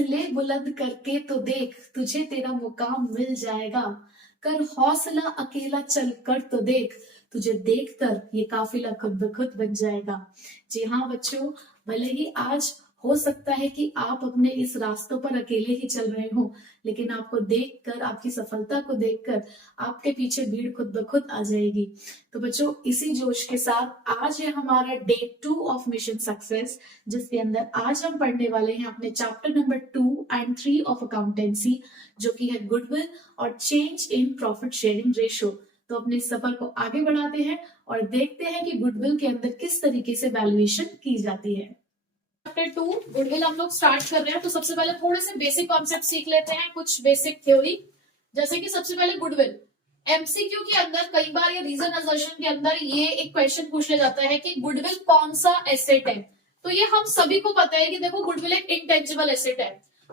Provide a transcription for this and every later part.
हौसले बुलंद करके तो देख, तुझे तेरा मुकाम मिल जाएगा। कर हौसला, अकेला चल कर तो देख, तुझे देखकर ये काफिला खुद ब खुद बन जाएगा। जी हाँ बच्चों, भले ही आज हो सकता है कि आप अपने इस रास्तों पर अकेले ही चल रहे हो, लेकिन आपको देखकर, आपकी सफलता को देखकर आपके पीछे भीड़ खुद ब खुद आ जाएगी। तो बच्चों, इसी जोश के साथ आज है हमारा डे 2 ऑफ मिशन सक्सेस, जिसके अंदर आज हम पढ़ने वाले हैं अपने chapter number 2 and 3 of accountancy, जो कि है गुडविल और change in profit sharing ratio. तो अपने सफर को आगे बढ़ाते हैं और देखते हैं कि गुडविल के अंदर किस तरीके से वैल्यूएशन की जाती है। चैप्टर 2 गुडविल हम लोग स्टार्ट कर रहे हैं। तो सबसे पहले थोड़े से बेसिक कॉन्सेप्ट सीख लेते हैं, कुछ बेसिक थ्योरी। जैसे कि सबसे पहले गुडविल, एमसीक्यू के अंदर कई बार या रीजन असर्शन के अंदर ये एक क्वेश्चन पूछ लिया जाता है कि गुडविल कौन सा एसेट है। तो ये हम सभी को पता है कि देखो गुडविल एक इंटेंजिबल एसेट है,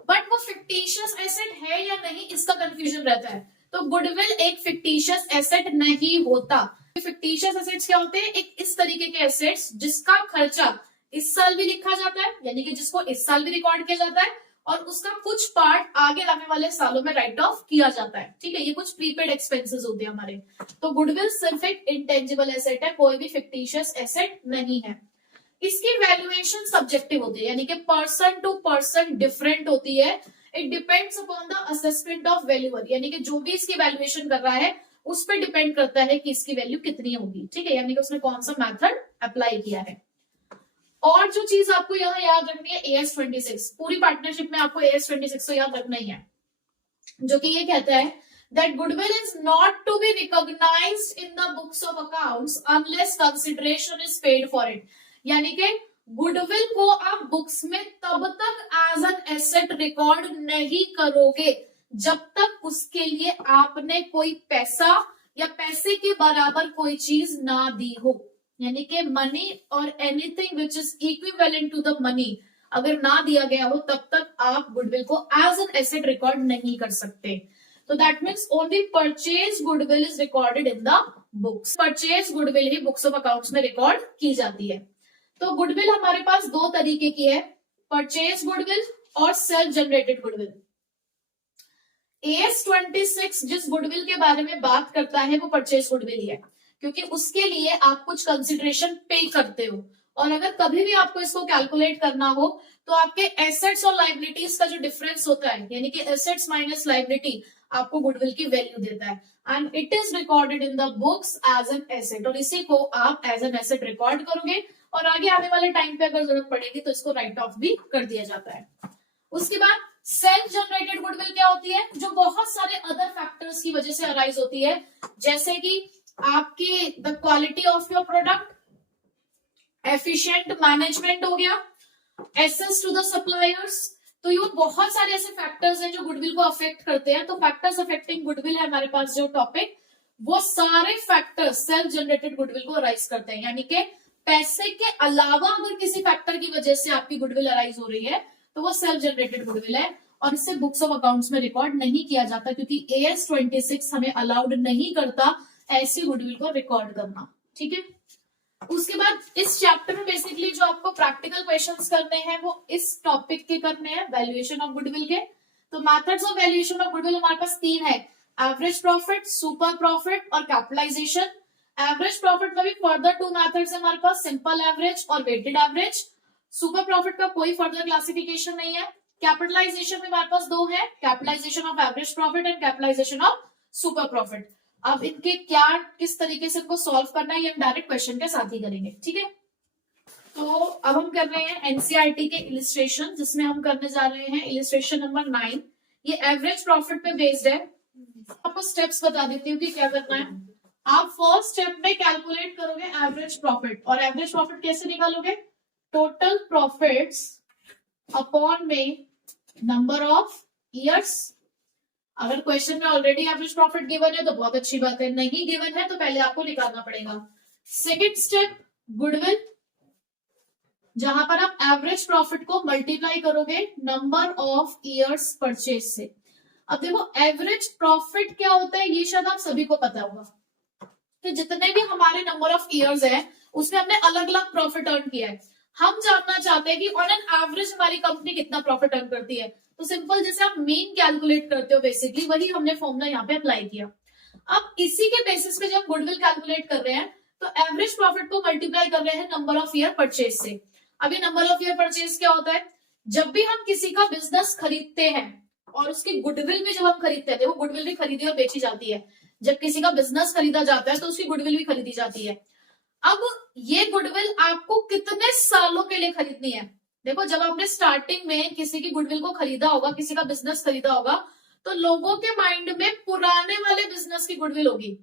बट वो फिक्टिशियस एसेट है या नहीं, इसका कंफ्यूजन रहता है। तो गुडविल एक फिक्टिशियस एसेट नहीं होता। फिक्टिशियस एसेट्स क्या होते हैं? एक इस तरीके के एसेट्स जिसका खर्चा इस साल भी लिखा जाता है, यानी कि जिसको इस साल भी रिकॉर्ड किया जाता है और उसका कुछ पार्ट आगे आने वाले सालों में राइट ऑफ किया जाता है। ठीक है, ये कुछ प्रीपेड एक्सपेंसेस होते हैं हमारे। तो गुडविल सिर्फ एक इंटेंजिबल एसेट है, कोई भी फिक्टिशियस एसेट नहीं है। इसकी वैल्यूएशन सब्जेक्टिव होती है, यानी कि पर्सन टू पर्सन डिफरेंट होती है। It depends upon the assessment of valuer, यानी कि जो भी इसकी वैल्यूएशन कर रहा है उस पर डिपेंड करता है कि इसकी वैल्यू कितनी होगी। ठीक है, यानी कि उसने कौन सा मेथड अप्लाई किया है। और जो चीज आपको यहाँ याद रखनी है, AS26, पूरी पार्टनरशिप में आपको AS26 तो याद रखना ही है, जो कि ये कहता है that goodwill is not to be recognized in the books of accounts unless consideration is paid for it। यानी कि गुडविल को आप बुक्स में तब तक एज एन एसेट रिकॉर्ड नहीं करोगे जब तक उसके लिए आपने कोई पैसा या पैसे के बराबर कोई चीज ना दी हो। यानी कि मनी और anything which is equivalent to the money अगर ना दिया गया हो, तब तक आप गुडविल को एज एन एसेट रिकॉर्ड नहीं कर सकते। तो that means only purchase goodwill is recorded in the books. Purchase goodwill he books of accounts में रिकॉर्ड की जाती है। तो गुडविल हमारे पास दो तरीके की है, परचेज गुडविल और सेल्फ जनरेटेड गुडविल। AS26 जिस गुडविल के बारे में बात करता है वो परचेज गुडविल ही है, क्योंकि उसके लिए आप कुछ कंसिडरेशन पे करते हो। और अगर कभी भी आपको इसको कैलकुलेट करना हो तो आपके एसेट्स और लाइबिलिटीज का जो डिफरेंस होता है, यानी कि एसेट्स माइनस लाइबिलिटी, आपको गुडविल की वैल्यू देता है and it is recorded in the books as an asset. और इसी को आप एज एन एसेट रिकॉर्ड करोगे और आगे आने वाले टाइम पे अगर जरूरत पड़ेगी तो इसको राइट ऑफ भी कर दिया जाता है। उसके बाद सेल्फ जनरेटेड गुडविल क्या होती है, जो बहुत सारे अदर फैक्टर्स की वजह से अराइज होती है, जैसे कि आपकी the quality of your product, efficient management हो गया, एक्सेस टू द सप्लायर्स। तो ये बहुत सारे ऐसे फैक्टर्स हैं जो गुडविल को अफेक्ट करते हैं। तो फैक्टर्स अफेक्टिंग गुडविल है हमारे पास जो टॉपिक, वो सारे फैक्टर्स सेल्फ जनरेटेड गुडविल को अराइज करते हैं। यानी कि पैसे के अलावा अगर किसी फैक्टर की वजह से आपकी गुडविल अराइज हो रही है तो वो सेल्फ जनरेटेड गुडविल है और इससे बुक्स ऑफ अकाउंट्स में रिकॉर्ड नहीं किया जाता, क्योंकि AS26 हमें अलाउड नहीं करता ऐसी गुडविल को रिकॉर्ड करना। ठीक है, उसके बाद इस चैप्टर में बेसिकली जो आपको प्रैक्टिकल क्वेश्चंस करने हैं वो इस टॉपिक के करने हैं, वैल्यूएशन ऑफ गुडविल के। तो methods of valuation of goodwill हमारे पास तीन है, एवरेज प्रॉफिट, सुपर प्रॉफिट और कैपिटलाइजेशन। एवरेज प्रॉफिट में भी फर्दर टू मेथड्स है हमारे पास, सिंपल एवरेज और वेटेड एवरेज। सुपर प्रॉफिट का कोई फर्दर क्लासिफिकेशन नहीं है। कैपिटलाइजेशन में हमारे पास दो है, capitalisation of average profit and capitalisation of super profit. अब इनके क्या किस तरीके से इनको सॉल्व करना है ये हम डायरेक्ट क्वेश्चन के साथ ही करेंगे। ठीक है, तो अब हम कर रहे हैं एनसीईआरटी के इलिस्ट्रेशन, जिसमें हम करने जा रहे हैं इलिस्ट्रेशन नंबर 9। ये एवरेज प्रॉफिट पे बेस्ड है। आपको स्टेप्स बता देती हूँ कि क्या करना है। आप फर्स्ट स्टेप में कैलकुलेट करोगे एवरेज प्रॉफिट, और एवरेज प्रॉफिट कैसे निकालोगे, टोटल प्रॉफिट्स अपॉन में नंबर ऑफ ईयर्स। अगर क्वेश्चन में ऑलरेडी एवरेज प्रॉफिट गिवन है तो बहुत अच्छी बात है, नहीं गिवन है तो पहले आपको निकालना पड़ेगा। सेकंड स्टेप गुडविल, जहां पर आप एवरेज प्रॉफिट को मल्टीप्लाई करोगे नंबर ऑफ ईयर्स परचेज से। अब देखो एवरेज प्रॉफिट क्या होता है ये शायद आप सभी को पता होगा कि जितने भी हमारे नंबर ऑफ ईयर्स है उसमें हमने अलग अलग प्रॉफिट अर्न किया है। हम जानना चाहते हैं कि ऑन एन एवरेज हमारी कंपनी कितना प्रॉफिट अर्न करती है। तो सिंपल जैसे आप मीन कैलकुलेट करते हो बेसिकली वही हमने फॉर्मूला यहाँ पे अप्लाई किया। अब इसी के बेसिस पे जब गुडविल कैलकुलेट कर रहे हैं तो एवरेज प्रॉफिट को मल्टीप्लाई कर रहे हैं नंबर ऑफ ईयर परचेज से। अभी नंबर ऑफ ईयर परचेज क्या होता है, जब भी हम किसी का बिजनेस खरीदते हैं और उसकी गुडविल भी जब हम खरीदते हैं, वो गुडविल भी खरीदी और बेची जाती है। जब किसी का बिजनेस खरीदा जाता है तो उसकी गुडविल भी खरीदी जाती है। अब ये गुडविल आपको कितने सालों के लिए खरीदनी है। देखो जब आपने स्टार्टिंग में किसी की गुडविल को खरीदा होगा, किसी का बिजनेस खरीदा होगा, तो लोगों के माइंड में पुराने वाले बिजनेस की गुडविल होगी।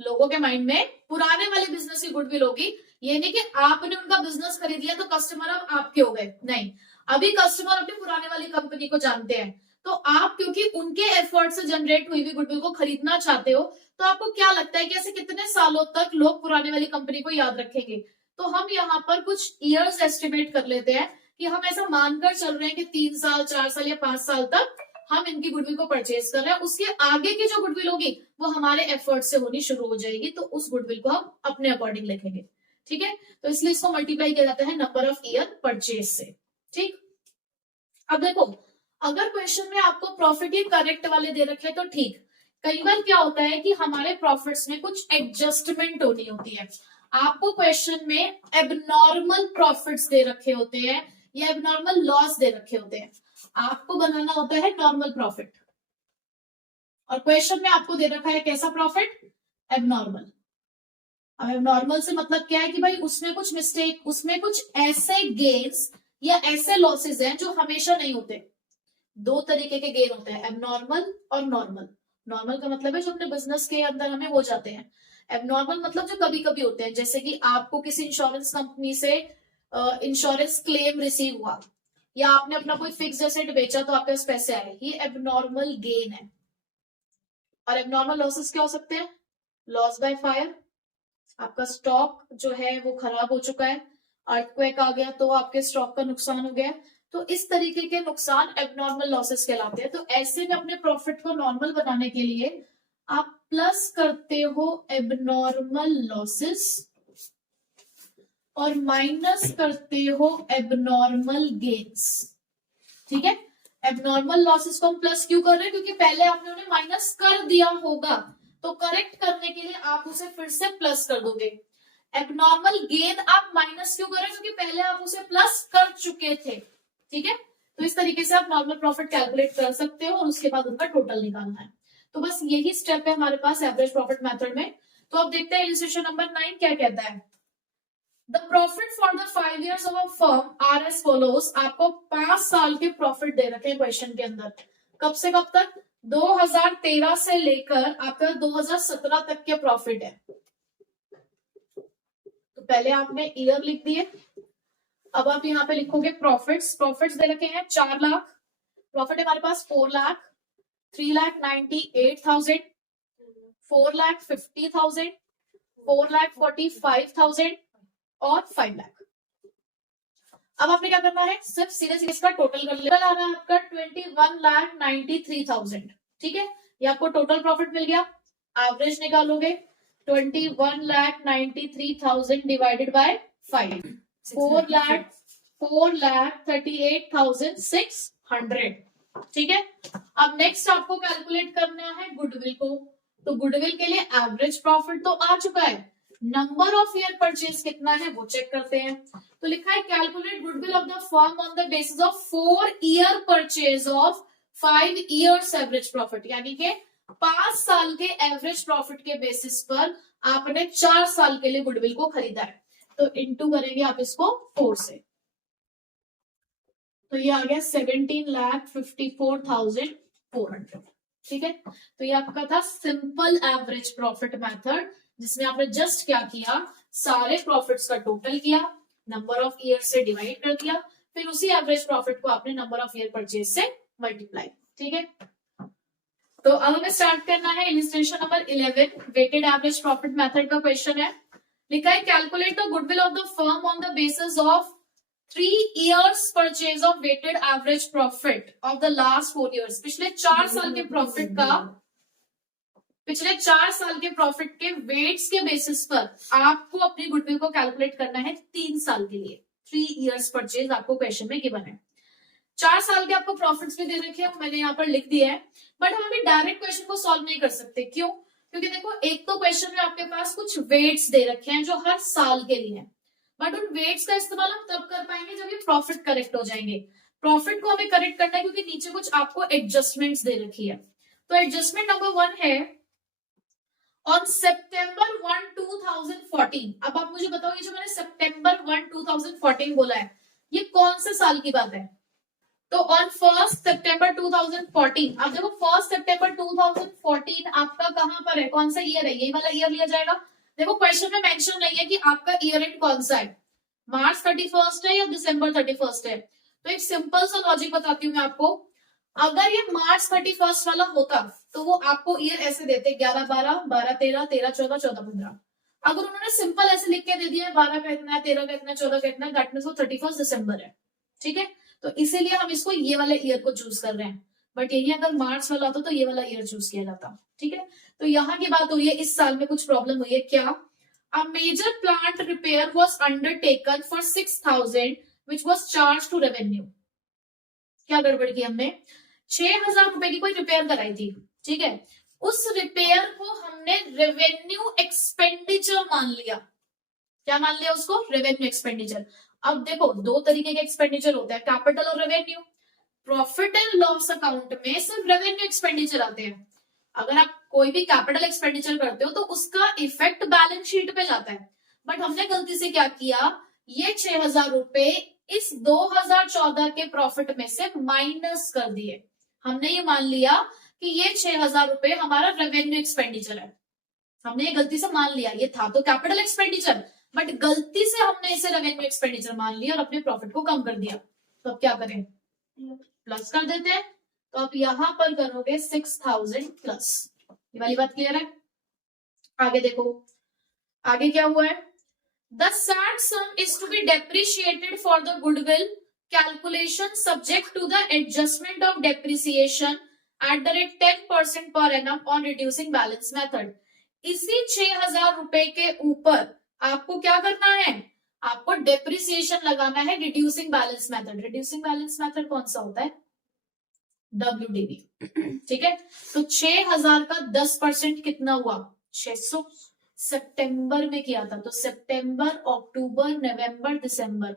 लोगों के माइंड में पुराने वाले बिजनेस की गुडविल होगी। ये नहीं कि आपने उनका बिजनेस खरीद लिया तो कस्टमर अब आपके हो गए, नहीं। अभी कस्टमर अपनी पुराने वाली कंपनी को जानते हैं, तो आप क्योंकि उनके एफर्ट से जनरेट हुई हुई गुडविल को खरीदना चाहते हो, तो आपको क्या लगता है कि ऐसे कितने सालों तक लोग पुराने वाली कंपनी को याद रखेंगे। तो हम यहाँ पर कुछ ईयर्स एस्टिमेट कर लेते हैं कि हम ऐसा मानकर चल रहे हैं कि 3 साल 4 साल या 5 साल तक हम इनकी गुडविल को परचेज कर रहे हैं। उसके आगे की जो गुडविल होगी वो हमारे एफर्ट से होनी शुरू हो जाएगी, तो उस गुडविल को हम अपने अकॉर्डिंग लिखेंगे। ठीक है, तो इसलिए इसको मल्टीप्लाई किया जाता है नंबर ऑफ ईयर परचेज से। ठीक, अब देखो अगर क्वेश्चन में आपको प्रॉफिट ही करेक्ट वाले दे रखे तो ठीक। कई बार क्या होता है कि हमारे प्रॉफिट्स में कुछ एडजस्टमेंट होनी होती है। आपको क्वेश्चन में एबनॉर्मल प्रॉफिट्स दे रखे होते हैं या एबनॉर्मल लॉस दे रखे होते हैं, आपको बनाना होता है नॉर्मल प्रॉफिट, और क्वेश्चन में आपको दे रखा है कैसा प्रॉफिट, एबनॉर्मल। अब एबनॉर्मल से मतलब क्या है कि भाई उसमें कुछ मिस्टेक, उसमें कुछ ऐसे गेन्स या ऐसे लॉसेस हैं जो हमेशा नहीं होते। दो तरीके के गेन होते हैं, एबनॉर्मल और नॉर्मल। नॉर्मल का मतलब है जो अपने बिजनेस के अंदर हमें हो जाते हैं। एबनॉर्मल मतलब जो कभी कभी होते हैं, जैसे कि आपको किसी इंश्योरेंस कंपनी से इंश्योरेंस क्लेम रिसीव हुआ, या आपने अपना कोई फिक्स एसेट बेचा तो आपके पास पैसे आए, ये एबनॉर्मल गेन है। और एबनॉर्मल लॉसेस क्या हो सकते हैं, लॉस बाय फायर, आपका स्टॉक जो है वो खराब हो चुका है, अर्थक्वेक आ गया तो आपके स्टॉक का नुकसान हो गया, तो इस तरीके के नुकसान एबनॉर्मल लॉसेस कहलाते हैं। तो ऐसे में अपने प्रॉफिट को नॉर्मल बनाने के लिए आप प्लस करते हो एबनॉर्मल लॉसेस और माइनस करते हो एबनॉर्मल गेन्स। ठीक है, एबनॉर्मल लॉसेस को हम प्लस क्यों कर रहे हैं, क्योंकि पहले आपने उन्हें माइनस कर दिया होगा, तो करेक्ट करने के लिए आप उसे फिर से प्लस कर दोगे। एबनॉर्मल गेन आप माइनस क्यों कर रहे हैं, क्योंकि पहले आप उसे प्लस कर चुके थे। ठीक है, तो इस तरीके से आप नॉर्मल प्रॉफिट कैलकुलेट कर सकते हो और उसके बाद उनका टोटल निकालना है। तो बस यही स्टेप है हमारे पास एवरेज प्रॉफिट मेथड में। तो अब देखते हैं इलस्ट्रेशन नंबर 9 क्या कहता है। The profit for the 5 years of a firm R S follows. आपको 5 साल के प्रॉफिट दे रखे हैं क्वेश्चन के अंदर, कब से कब तक, 2013 से लेकर आपका 2017 तक के प्रॉफिट है। तो पहले आपने ईयर लिख दिए, अब आप यहाँ पे लिखोगे प्रॉफिट्स। प्रॉफिट्स दे रखे हैं 4 लाख, प्रॉफिट हमारे पास 4 लाख, 3,98,000, 4,50,000, 4,45,000 और 5 लाख। अब आपने क्या करना है, सिर्फ सीधे सीधे इसका टोटल कर लेना। आ रहा है आपका 21,93,000। ठीक है, ये आपको टोटल प्रॉफिट मिल गया। एवरेज निकालोगे 21,93,000 डिवाइडेड बाय 5, 4,38,600। ठीक है, अब नेक्स्ट आपको कैलकुलेट करना है गुडविल को। तो गुडविल के लिए एवरेज प्रॉफिट तो आ चुका है, नंबर ऑफ ईयर परचेज कितना है वो चेक करते हैं। तो लिखा है calculate goodwill of the firm on the basis of 4 year purchase of 5 years average profit, यानी कि 5 साल के एवरेज प्रॉफिट के बेसिस पर आपने 4 साल के लिए गुडविल को खरीदा है। तो इंटू करेंगे आप इसको 4 से, तो ये आ गया 17,54,400। ठीक है, तो ये आपका था सिंपल एवरेज प्रॉफिट मेथड, जिसमें आपने जस्ट क्या किया, सारे प्रॉफिट्स का टोटल किया, नंबर ऑफ ईयर से डिवाइड कर दिया, फिर उसी एवरेज प्रॉफिट को आपने नंबर ऑफ ईयर परचेज से मल्टीप्लाई। ठीक है, तो अब हमें स्टार्ट करना है illustration number 11, weighted average profit method का क्वेश्चन है। लिखा है calculate the goodwill of the firm on the basis of 3 years purchase of weighted average profit of the last 4 years। पिछले 4 साल के प्रॉफिट का, पिछले 4 साल के प्रॉफिट के वेट्स के बेसिस पर आपको अपनी गुडविल को कैलकुलेट करना है 3 साल के लिए। 3 years परचेज आपको क्वेश्चन में गिवन है। 4 साल के आपको प्रॉफिट्स भी दे रखे हैं, मैंने यहाँ पर लिख दिया है। बट हम अभी डायरेक्ट क्वेश्चन को सॉल्व नहीं कर सकते, क्यों? क्योंकि देखो एक तो क्वेश्चन में आपके पास कुछ वेट्स दे रखे हैं जो हर साल के लिए हैं, बट उन वेट्स का इस्तेमाल हम तब कर पाएंगे जब ये प्रॉफिट करेक्ट हो जाएंगे। प्रॉफिट को हमें करेक्ट करना है क्योंकि नीचे कुछ आपको एडजस्टमेंट्स दे रखी है। तो एडजस्टमेंट नंबर 1 है ऑन सितंबर 1, 2014। अब आप मुझे बताओ ये जो मैंने सितंबर 1, 2014 बोला है, ये कौन से साल की बात है? तो ऑन 1 सितंबर 2014, अब देखो 1 सितंबर 2014 आपका कहां पर है, कौन सा ईयर है? ये वाला ईयर लिया जाएगा। देखो क्वेश्चन में मेंशन नहीं है कि आपका ईयर एंड कौन सा है, मार्च 31 है या दिसंबर 31 है। तो एक सिंपल सा लॉजिक बताती हूँ मैं आपको। अगर ये मार्च 31 वाला होता तो वो आपको ईयर ऐसे देते 11, 12, 12, 13, 13, 14, 14, 15। अगर उन्होंने सिंपल ऐसे लिख के दे दिया 12 का इतना है, 13 का इतना, 14 का इतना, दैट मींस वो 31 दिसंबर है। ठीक है, तो इसीलिए हम इसको ये वाले ईयर को चूज कर रहे हैं। बट यही अगर मार्च वाला होता तो ये वाला ईयर चूज किया जाता। ठीक है, तो यहाँ की बात हुई है, इस साल में कुछ प्रॉब्लम हुई है क्या? A major plant repair was undertaken for 6,000 which was charged to revenue। क्या गड़बड़ की हमने? 6,000 रुपए की कोई रिपेयर कराई थी, ठीक है, उस रिपेयर को हमने रेवेन्यू एक्सपेंडिचर मान लिया। क्या मान लिया उसको? Revenue expenditure. अब देखो दो तरीके के एक्सपेंडिचर होते हैं, कैपिटल और revenue. Profit and loss account में सिर्फ रेवेन्यू एक्सपेंडिचर आते हैं। अगर आप कोई भी कैपिटल एक्सपेंडिचर करते हो तो उसका इफेक्ट बैलेंस शीट पे जाता है। बट हमने गलती से क्या किया, ये 6,000 रुपए इस 2014 के प्रॉफिट में से माइनस कर दिए। हमने ये मान लिया कि ये 6,000 रुपए हमारा रेवेन्यू एक्सपेंडिचर है। हमने ये गलती से मान लिया, ये था तो कैपिटल एक्सपेंडिचर, बट गलती से हमने इसे रेवेन्यू एक्सपेंडिचर मान लिया और अपने प्रॉफिट को कम कर दिया। तो अब क्या करें? प्लस कर देते हैं। तो आप यहां पर करोगे 6,000 प्लस। ये वाली बात क्लियर है? आगे देखो, आगे क्या हुआ है? The said sum is to be depreciated for the goodwill calculation subject to the adjustment of depreciation at the rate 10% per annum on reducing balance method। इसी 6,000 रुपए के ऊपर आपको क्या करना है? आपको डेप्रिसिएशन लगाना है reducing balance method. Reducing balance method कौन सा होता है? WDV। ठीक है, तो 6,000 का 10% कितना हुआ? 600। सितंबर में किया था तो सितंबर, अक्टूबर, नवंबर, दिसंबर,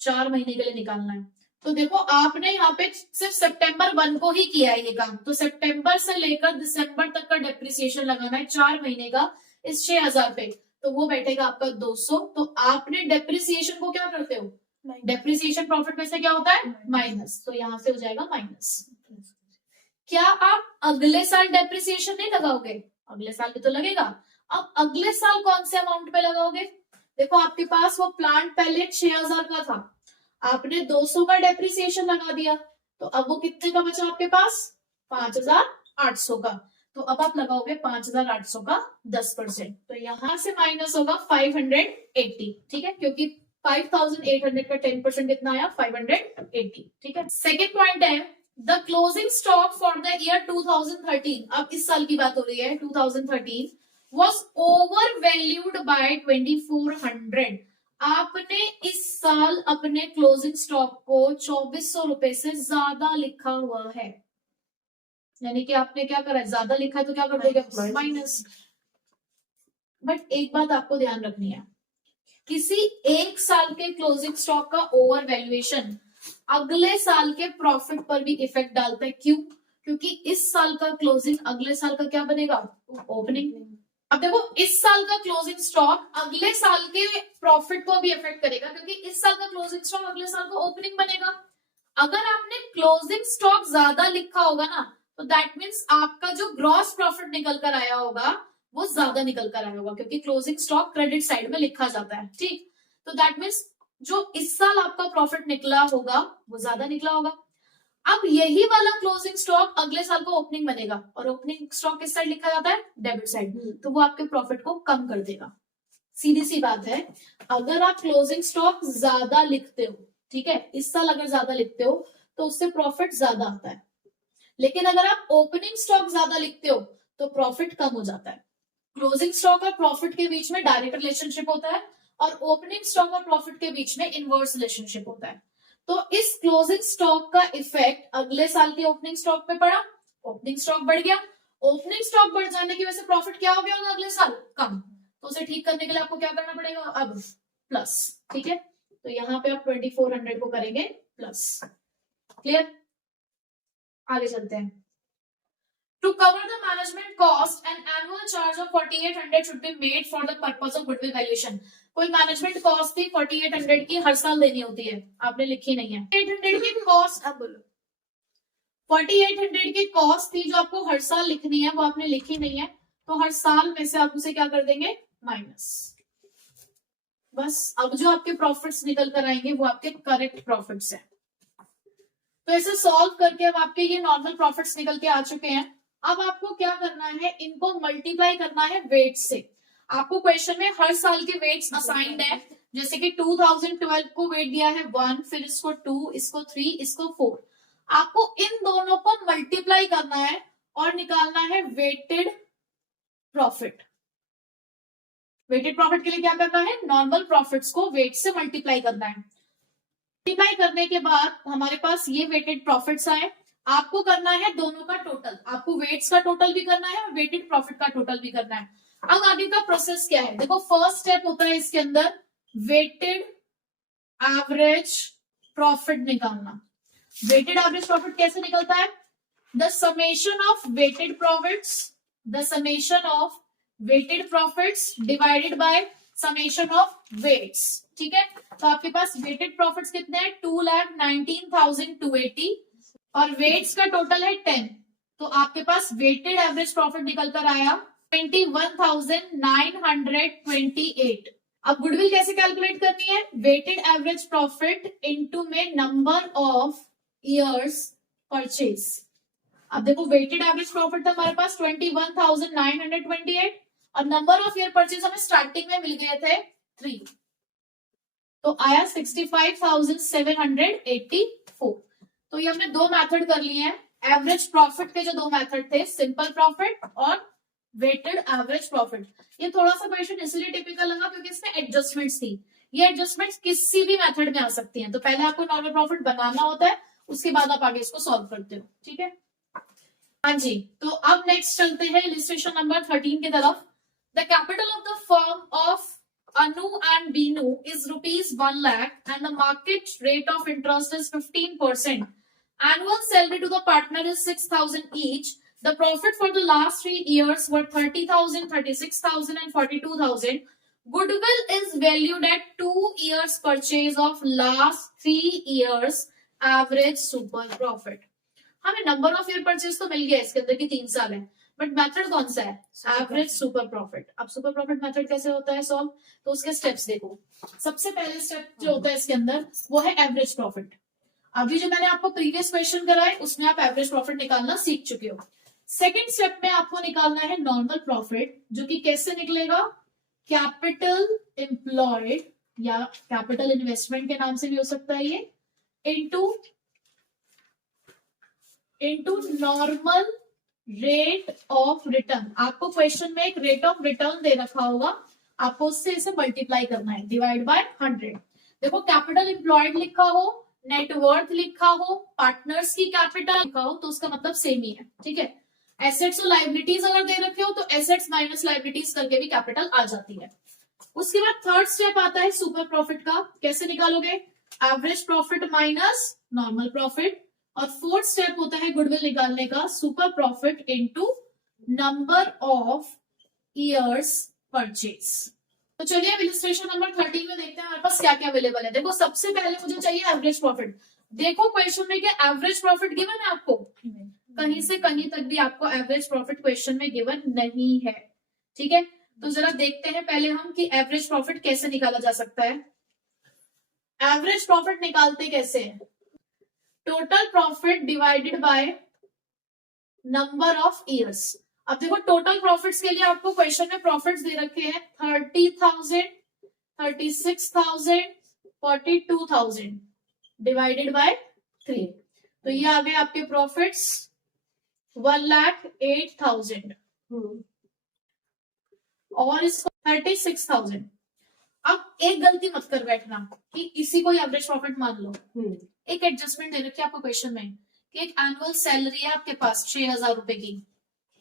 4 महीने के लिए निकालना है। तो देखो आपने यहाँ पे सिर्फ सितंबर 1 को ही किया है ये काम, तो सितंबर से लेकर दिसंबर तक का डेप्रिसिएशन लगाना है 4 महीने का इस 6,000 पे। तो वो बैठेगा आपका 200। तो आपने डेप्रिसिएशन को क्या करते हो? डेप्रिसिएशन प्रॉफिट में से क्या होता है? माइनस। तो यहां से हो जाएगा माइनस। क्या आप अगले साल डेप्रिसिएशन नहीं लगाओगे? अगले साल भी तो लगेगा। अब अगले साल कौन से अमाउंट पे लगाओगे? देखो आपके पास वो प्लांट पहले 6,000 का था, आपने 200 का डेप्रिसिएशन लगा दिया, तो अब वो कितने का बचा आपके पास? 5,800 का। तो अब आप लगाओगे 5,800 का 10%। तो यहां से माइनस होगा 580। ठीक है, क्योंकि 5,800 का 10% कितना आया? 580। ठीक है, सेकेंड पॉइंट है the closing stock for the year 2013। अब इस साल की बात हो रही है, 2013 was overvalued by 2,400। आपने इस साल अपने क्लोजिंग स्टॉक को 2,400 रुपए से ज्यादा लिखा हुआ है, यानी कि आपने क्या करा है? ज्यादा लिखा है तो क्या कर दोगे? माइनस। बट एक बात आपको ध्यान रखनी है, किसी एक साल के क्लोजिंग स्टॉक का ओवर वैल्यूएशन अगले साल के प्रॉफिट पर भी इफेक्ट डालता है। क्यों? क्योंकि इस साल का क्लोजिंग अगले साल का क्या बनेगा? ओपनिंग। अब देखो इस साल का क्लोजिंग स्टॉक अगले साल के प्रॉफिट को भी इफेक्ट करेगा, क्योंकि इस साल का क्लोजिंग स्टॉक अगले साल का ओपनिंग बनेगा। अगर आपने क्लोजिंग स्टॉक ज्यादा लिखा होगा ना, तो दैट मीन्स आपका जो ग्रॉस प्रॉफिट निकल कर आया होगा वो ज्यादा निकल कर आया होगा, क्योंकि क्लोजिंग स्टॉक क्रेडिट साइड में लिखा जाता है। ठीक, तो दैट मीन्स जो इस साल आपका प्रॉफिट निकला होगा वो ज्यादा निकला होगा। अब यही वाला क्लोजिंग स्टॉक अगले साल को ओपनिंग बनेगा, और ओपनिंग स्टॉक किस साइड लिखा जाता है? Debit side. तो वो आपके प्रॉफिट को कम कर देगा। सीधी सी बात है, अगर आप क्लोजिंग स्टॉक ज्यादा लिखते हो, ठीक है, इस साल अगर ज्यादा लिखते हो तो उससे प्रॉफिट ज्यादा आता है, लेकिन अगर आप ओपनिंग स्टॉक ज्यादा लिखते हो तो प्रॉफिट कम हो जाता है। क्लोजिंग स्टॉक और प्रॉफिट के बीच में डायरेक्ट रिलेशनशिप होता है, और ओपनिंग स्टॉक और प्रॉफिट के बीच में इनवर्स रिलेशनशिप होता है। तो इस क्लोजिंग स्टॉक का इफेक्ट अगले साल के ओपनिंग स्टॉक पे पड़ा, ओपनिंग स्टॉक बढ़ गया, ओपनिंग स्टॉक बढ़ जाने की वजह से प्रॉफिट क्या हो गया होगा अगले साल, कम। तो उसे ठीक करने के लिए आपको क्या करना पड़ेगा, अब प्लस, ठीक है। तो यहाँ पे आप 2400 को करेंगे प्लस। क्लियर, आगे चलते हैं। To cover the management cost, an annual charge of 4800 should be made for the purpose of goodwill valuation. कोई मैनेजमेंट कॉस्ट थी 4800 की, हर साल देनी होती है, आपने लिखी नहीं है। 800 की कॉस्ट, अब बोलो 4800 की कॉस्ट थी जो आपको हर साल लिखनी है, वो आपने लिखी नहीं है, तो हर साल में से आप उसे क्या कर देंगे, माइनस। बस अब जो आपके प्रॉफिट्स निकल कर आएंगे वो आपके करेक्ट प्रॉफिट्स हैं। तो इसे सॉल्व करके अब आपके ये नॉर्मल प्रॉफिट्स निकल के आ चुके हैं। अब आपको क्या करना है, इनको मल्टीप्लाई करना है वेट से। आपको क्वेश्चन में हर साल के वेट्स असाइंड है, जैसे कि 2012 को वेट दिया है 1, फिर इसको 2, इसको 3, इसको 4। आपको इन दोनों को मल्टीप्लाई करना है और निकालना है वेटेड प्रॉफिट। वेटेड प्रॉफिट के लिए क्या करना है, नॉर्मल प्रॉफिट्स को वेट से मल्टीप्लाई करना है। मल्टीप्लाई करने के बाद हमारे पास ये वेटेड प्रॉफिट्स आए। आपको करना है दोनों का टोटल, आपको वेट्स का टोटल भी करना है और वेटेड प्रॉफिट का टोटल भी करना है। अब आगे का प्रोसेस क्या है, देखो फर्स्ट स्टेप होता है इसके अंदर वेटेड एवरेज प्रॉफिट निकालना। वेटेड एवरेज प्रॉफिट कैसे निकलता है, the summation of weighted profits, the summation of weighted profits divided by summation of weights, ठीक है। तो आपके पास वेटेड प्रॉफिट्स कितने हैं, 2,19,280 और वेट्स का टोटल है 10, तो आपके पास वेटेड एवरेज प्रॉफिट निकल कर आया 21,928। अब गुडविल कैसे कैलकुलेट करनी है, वेटेड एवरेज प्रॉफिट इनटू में नंबर ऑफ ईयर्स परचेज। अब देखो वेटेड एवरेज प्रॉफिट था हमारे पास 21,928 और नंबर ऑफ ईयर परचेज हमें स्टार्टिंग में मिल गए थे 3, तो आया 65,784। तो ये हमने दो मेथड कर लिए हैं। एवरेज प्रॉफिट के जो दो मेथड थे, सिंपल प्रॉफिट और वेटेड एवरेज प्रॉफिट। ये थोड़ा सा क्वेश्चन इसलिए टिपिकल लगा क्योंकि इसमें एडजस्टमेंट्स थी। ये एडजस्टमेंट्स किसी भी मेथड में आ सकती हैं, तो पहले आपको नॉर्मल प्रॉफिट बनाना होता है, उसके बाद आप आगे इसको सॉल्व करते हो, ठीक है। हाँ जी, तो अब नेक्स्ट चलते हैं इलिस्ट्रेशन नंबर 13 की तरफ। The capital of the firm of Anu and Binu is rupees 1 lakh and the market rate of interest is 15%. Annual salary to the partner is 6,000 each. The profit for the last 3 years were 30,000, 36,000 and 42,000. Goodwill is valued at 2 years purchase of last 3 years average super profit. हमें number of year purchase तो मिल गया इसके अंदर की 3 साल है, but method कौन सा है, एवरेज सुपर प्रॉफिट। अब सुपर प्रॉफिट मेथड कैसे होता है सॉल्व, तो उसके स्टेप्स देखो। सबसे पहले स्टेप जो होता है इसके अंदर वो है एवरेज प्रॉफिट। अभी जो मैंने आपको प्रीवियस क्वेश्चन कराए उसमें आप एवरेज प्रॉफिट निकालना सीख चुके हो। सेकंड स्टेप में आपको निकालना है नॉर्मल प्रॉफिट, जो कि कैसे निकलेगा, कैपिटल एम्प्लॉयड या कैपिटल इन्वेस्टमेंट के नाम से भी हो सकता है ये, into normal rate of return. आपको क्वेश्चन में एक रेट ऑफ रिटर्न दे रखा होगा, आपको उससे इसे मल्टीप्लाई करना है, डिवाइड बाय 100। देखो कैपिटल एम्प्लॉयड लिखा हो, नेटवर्थ लिखा हो, पार्टनर्स की कैपिटल लिखा हो, तो उसका मतलब सेम ही है, ठीक है। एसेट्स और लाइबिलिटीज अगर दे रखे हो तो एसेट्स माइनस लाइबिलिटीज करके भी कैपिटल आ जाती है। उसके बाद थर्ड स्टेप आता है सुपर प्रॉफिट का, कैसे निकालोगे, average profit minus normal profit. और फोर्थ स्टेप होता है गुडविल निकालने का, super profit into number of years purchase. तो चलिए अब इलिस्ट्रेशन नंबर 13 में देखते हैं हमारे पास क्या क्या अवेलेबल है। देखो सबसे पहले मुझे चाहिए एवरेज प्रॉफिट। देखो क्वेश्चन में क्या एवरेज प्रॉफिट गिवन है आपको, कहीं से कहीं तक भी आपको एवरेज प्रॉफिट क्वेश्चन में गिवन नहीं है, ठीक है। तो जरा देखते हैं पहले हम कि एवरेज प्रॉफिट कैसे निकाला जा सकता है। एवरेज प्रॉफिट निकालते कैसे हैं, total profit divided by number of years. अब देखो टोटल प्रॉफिट्स के लिए आपको क्वेश्चन में प्रॉफिट्स दे रखे हैं 30,000, 36,000, 42,000 डिवाइडेड बाय 3। तो ये आ गए आपके प्रॉफिट्स 1,08,000 और इसको 36,000। अब एक गलती मत कर बैठना कि इसी को एवरेज प्रॉफिट मान लो। एक एडजस्टमेंट दे रखी है आपको क्वेश्चन में कि एक एनुअल सैलरी है आपके पास 6,000 रुपए की,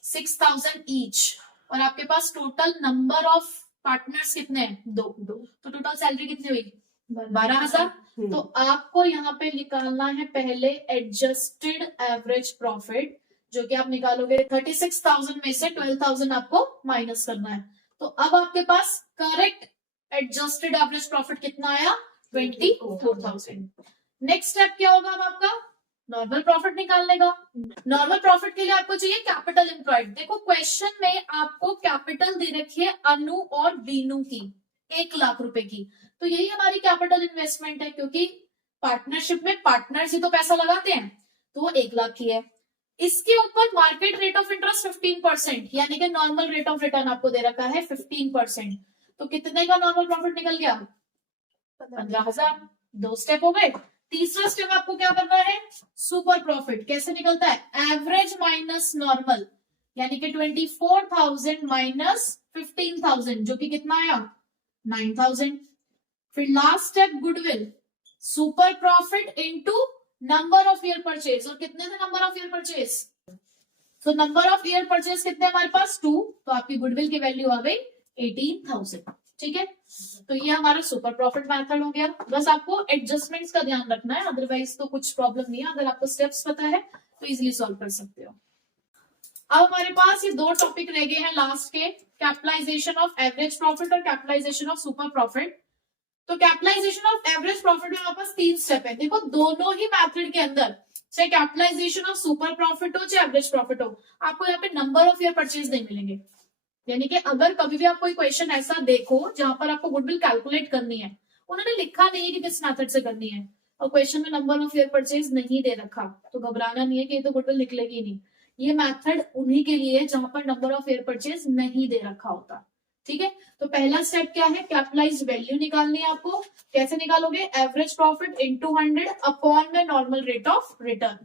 6,000 ईच, और आपके पास टोटल नंबर ऑफ पार्टनर्स कितने हैं? 2। तो टोटल सैलरी कितनी हुई? 12,000। तो आपको यहाँ पे निकालना है पहले एडजस्टेड एवरेज प्रॉफिट, जो कि आप निकालोगे 36,000 में से 12,000 आपको माइनस करना है। तो अब आपके पास करेक्ट एडजस्टेड एवरेज प्रॉफिट कितना आया? 24,000। नेक्स्ट स्टेप क्या होगा अब आपका? नॉर्मल प्रॉफिट निकालने का। नॉर्मल प्रॉफिट के लिए आपको चाहिए कैपिटल एम्प्लॉयड। देखो क्वेश्चन में आपको कैपिटल दे रखी है अनु और बीनू की 1,00,000 रुपए की, तो यही हमारी कैपिटल इन्वेस्टमेंट है, क्योंकि पार्टनरशिप में पार्टनर्स ही तो पैसा लगाते हैं, तो वो 1,00,000 की है। इसके ऊपर मार्केट रेट ऑफ इंटरेस्ट 15%, यानी कि नॉर्मल रेट ऑफ रिटर्न आपको दे रखा है 15%। तो कितने का नॉर्मल प्रॉफिट निकल गया? 15,000। 2 स्टेप हो गए। तीसरा स्टेप आपको क्या करना है? Super profit. कैसे निकलता है? एवरेज माइनस नॉर्मल, यानी कि 24,000 माइनस 15,000, जो कि कितना आया? 9,000। फिर last step goodwill, super profit into number of year purchase. और कितने थे नंबर ऑफ ईयर परचेज? तो नंबर ऑफ ईयर परचेज कितने हमारे पास? 2। तो आपकी गुडविल की वैल्यू आ गई 18,000। ठीक है, तो ये हमारा सुपर प्रॉफिट मेथड हो गया। बस आपको एडजस्टमेंट्स का ध्यान रखना है, अदरवाइज तो कुछ प्रॉब्लम नहीं है। अगर आपको स्टेप्स पता है तो इजीली सॉल्व कर सकते हो। अब हमारे पास ये 2 टॉपिक रह गए हैं लास्ट के, कैपिटलाइजेशन ऑफ एवरेज प्रॉफिट और कैपिटलाइजेशन ऑफ सुपर प्रॉफिट। तो कैपिटलाइजेशन ऑफ एवरेज प्रॉफिट में हमारे पास 3 स्टेप है। देखो दोनों ही मेथड के अंदर, चाहे कैपिटलाइजेशन ऑफ सुपर प्रॉफिट हो चाहे एवरेज प्रॉफिट हो, आपको यहाँ पे नंबर ऑफ ईयर परचेज नहीं मिलेंगे। यानी कि अगर कभी भी आप कोई क्वेश्चन ऐसा देखो जहां पर आपको गुडविल कैलकुलेट करनी है, उन्होंने लिखा नहीं है कि किस मेथड से करनी है, और क्वेश्चन में नंबर ऑफ ईयर परचेज नहीं दे रखा, तो घबराना नहीं है कि ये तो गुडविल निकलेगी नहीं। ये मेथड उन्हीं के लिए है जहां पर नंबर ऑफ ईयर परचेज नहीं दे रखा होता। ठीक है, तो पहला स्टेप क्या है? कैपिटलाइज्ड वैल्यू निकालनी है आपको। कैसे निकालोगे? एवरेज प्रॉफिट इनटू 100 अपॉन में नॉर्मल रेट ऑफ रिटर्न।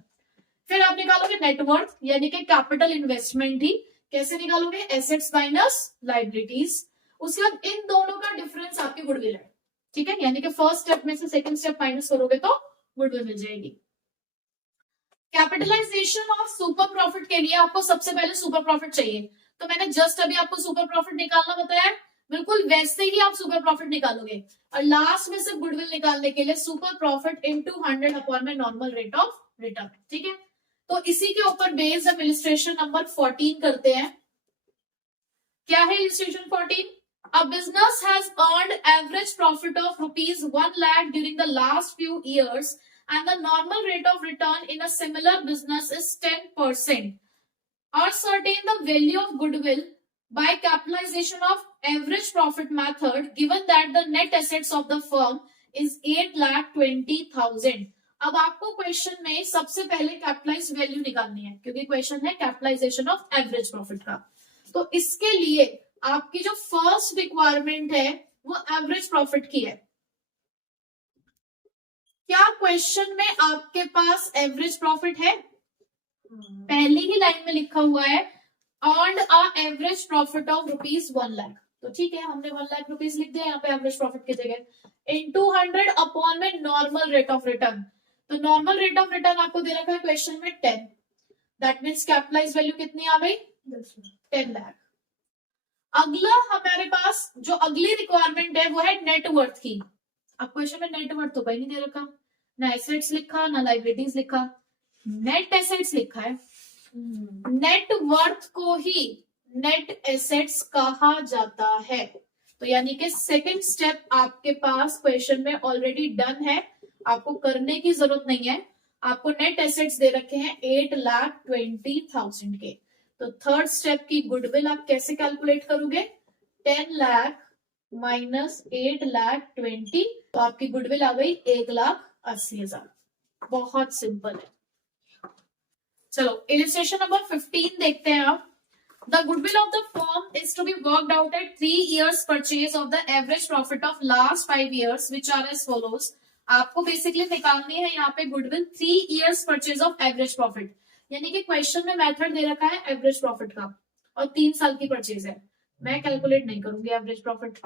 फिर आप निकालोगे नेटवर्थ, यानी कि कैपिटल इन्वेस्टमेंट ही। कैसे निकालोगे? Assets minus liabilities. उसके बाद इन दोनों का डिफरेंस आपकी गुडविल है। ठीक है, यानी कि फर्स्ट स्टेप में से सेकंड स्टेप माइनस करोगे तो गुडविल मिल जाएगी। कैपिटलाइजेशन ऑफ सुपर प्रॉफिट के लिए आपको सबसे पहले सुपर प्रॉफिट चाहिए, तो मैंने जस्ट अभी आपको सुपर प्रॉफिट निकालना बताया, बिल्कुल वैसे ही आप सुपर प्रॉफिट निकालोगे। और लास्ट में से गुडविल निकालने के लिए सुपर प्रॉफिट इनटू 100 अपॉन में नॉर्मल रेट ऑफ रिटर्न। ठीक है, तो इसी के ऊपर बेस्ड हम इलिस्ट्रेशन नंबर 14 करते हैं। क्या है illustration 14? A business has earned average profit of rupees 1 lakh during the last few years and the normal rate of return in a similar business is 10%. Ascertain the value of goodwill by capitalization of average profit method given that the net assets of the firm is 8,20,000. अब आपको question में सबसे पहले capitalise value निकालनी है, क्योंकि question है capitalisation of average profit का। तो इसके लिए आपकी जो फर्स्ट रिक्वायरमेंट है वो एवरेज प्रॉफिट की है। क्या क्वेश्चन में आपके पास एवरेज प्रॉफिट है? पहली ही लाइन में लिखा हुआ है earned a average profit of rupees 1 lakh. तो ठीक है, हमने 1 लाख रुपीज लिख दिया यहाँ पे एवरेज प्रॉफिट की जगह। इनटू 100 अपॉन में नॉर्मल रेट ऑफ रिटर्न। तो नॉर्मल रेट ऑफ रिटर्न आपको दे रखा है क्वेश्चन में 10। दैट मीन्स कैपिटलाइज वैल्यू कितनी आ गई? 10 लाख। अगला हमारे पास जो अगली रिक्वायरमेंट है वो है नेटवर्थ की। अब क्वेश्चन में नेटवर्थ तो भाई नहीं दे रखा, ना एसेट्स लिखा ना लाइबिलिटीज लिखा, नेट एसेट्स लिखा है। नेटवर्थ को ही नेट एसेट्स कहा जाता है। तो यानी कि सेकंड स्टेप आपके पास क्वेश्चन में ऑलरेडी डन है, आपको करने की जरूरत नहीं है। आपको नेट एसेट्स दे रखे हैं 8,20,000 के। तो थर्ड स्टेप की गुडविल आप कैसे कैलकुलेट करोगे? 10 लाख माइनस 8,20,000, तो आपकी गुडविल आ गई 1,80,000। बहुत सिंपल है। चलो इलिस्ट्रेशन नंबर 15 देखते हैं आप। The goodwill of the firm is to be worked out at 3 years purchase of the average profit of last 5 years, which are as follows. आपको बेसिकली निकालनी है यहाँ पे goodwill 3 years purchase of average profit, यानी कि question में method दे रखा है एवरेज प्रॉफिट का और 3 साल की परचेज है। मैं कैलकुलेट नहीं करूंगी एवरेज प्रॉफिट,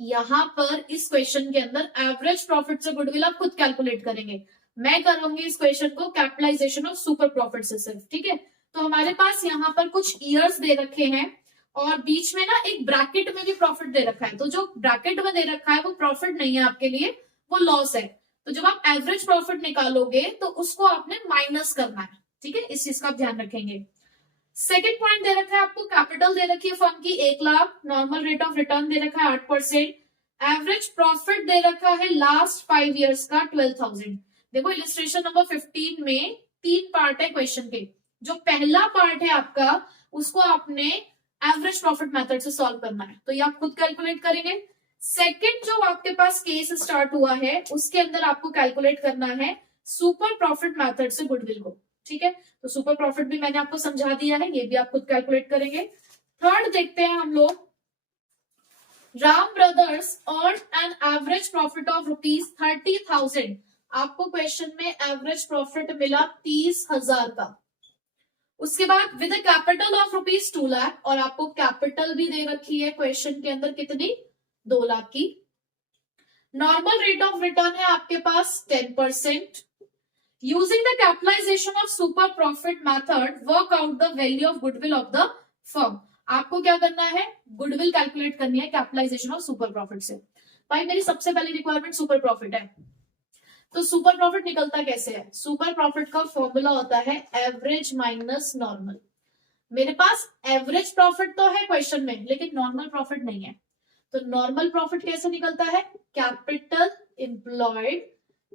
यहाँ पर इस क्वेश्चन के अंदर एवरेज प्रॉफिट से गुडविल आप खुद कैलकुलेट करेंगे, मैं करूंगी इस क्वेश्चन को कैपिटलाइजेशन ऑफ सुपर प्रॉफिट से सिर्फ, ठीक है। तो हमारे पास यहाँ पर कुछ ईयर्स दे रखे हैं और बीच में ना एक ब्रैकेट में भी प्रॉफिट दे रखा है, तो जो ब्रैकेट में दे रखा है वो प्रॉफिट नहीं है आपके लिए, वो लॉस है। तो जब आप एवरेज प्रॉफिट निकालोगे तो उसको आपने माइनस करना है, ठीक है, इस चीज का आप ध्यान रखेंगे। सेकेंड पॉइंट दे रखा है आपको, कैपिटल दे रखी है फर्म की 1 lakh, normal rate of return दे रखा है 8%, एवरेज प्रॉफिट दे रखा है लास्ट 5 ईयर्स का 12,000। देखो इलिस्ट्रेशन नंबर 15 में 3 पार्ट है क्वेश्चन के, जो पहला पार्ट है आपका उसको आपने एवरेज प्रॉफिट मेथड से सॉल्व करना है, तो ये आप खुद कैलकुलेट करेंगे। सेकंड जो आपके पास केस स्टार्ट हुआ है उसके अंदर आपको कैलकुलेट करना है सुपर प्रॉफिट मेथड से गुडविल को, ठीक है। तो सुपर प्रॉफिट भी मैंने आपको समझा दिया है, ये भी आप खुद कैलकुलेट करेंगे। थर्ड देखते हैं हम लोग, Ram brothers earn an average profit of ₹30,000। आपको क्वेश्चन में एवरेज प्रॉफिट मिला 30,000 का। उसके बाद विद कैपिटल ऑफ ₹2 लाख, और आपको कैपिटल भी दे रखी है क्वेश्चन के अंदर कितनी, 2 लाख की। नॉर्मल रेट ऑफ रिटर्न है आपके पास 10%। Using the capitalisation of super profit method work out the value of goodwill of the firm. आपको क्या करना है, गुडविल कैलकुलेट करनी है कैपिटलाइजेशन ऑफ सुपर प्रॉफिट से। भाई मेरी सबसे पहली रिक्वायरमेंट सुपर प्रॉफिट है, तो सुपर प्रॉफिट निकलता कैसे है, सुपर प्रॉफिट का फॉर्मूला होता है एवरेज माइनस नॉर्मल। मेरे पास एवरेज प्रॉफिट तो है क्वेश्चन में लेकिन नॉर्मल प्रॉफिट नहीं है, तो नॉर्मल प्रॉफिट कैसे निकलता है, capital employed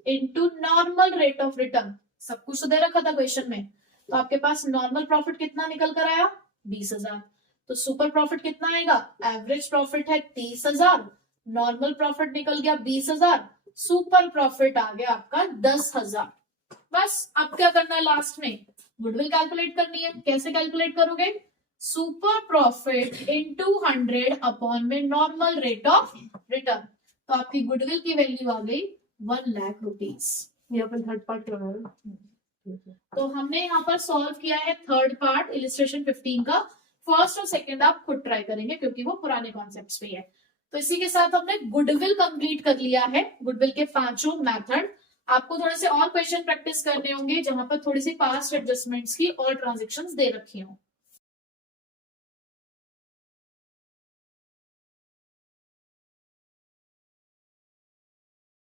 into normal rate of return. सब कुछ तो दे रखा था क्वेश्चन में, तो आपके पास नॉर्मल प्रॉफिट कितना निकल कर आया, 20,000। तो सुपर प्रॉफिट कितना आएगा, एवरेज प्रॉफिट है 30,000, नॉर्मल प्रॉफिट निकल गया 20,000, सुपर प्रॉफिट आ गया आपका 10,000। बस अब क्या करना है, लास्ट में गुडविल कैलकुलेट करनी है। कैसे कैलकुलेट करोगे, सुपर प्रॉफिट इनटू 100 अपॉन में नॉर्मल रेट ऑफ रिटर्न, तो आपकी गुडविल की वैल्यू आ गई 1 लाख रुपीज। यहाँ पर थर्ड पार्ट करवाया। तो हमने यहाँ पर सॉल्व किया है थर्ड पार्ट इलिस्ट्रेशन 15 का। फर्स्ट और सेकंड आप खुद ट्राई करेंगे क्योंकि वो पुराने कॉन्सेप्ट्स पे है। तो इसी के साथ हमने गुडविल कंप्लीट कर लिया है, गुडविल के 5 मेथड। आपको थोड़े से और क्वेश्चन प्रैक्टिस करने होंगे जहां पर थोड़ी सी पास्ट एडजस्टमेंट्स की और ट्रांजेक्शंस दे रखी हों।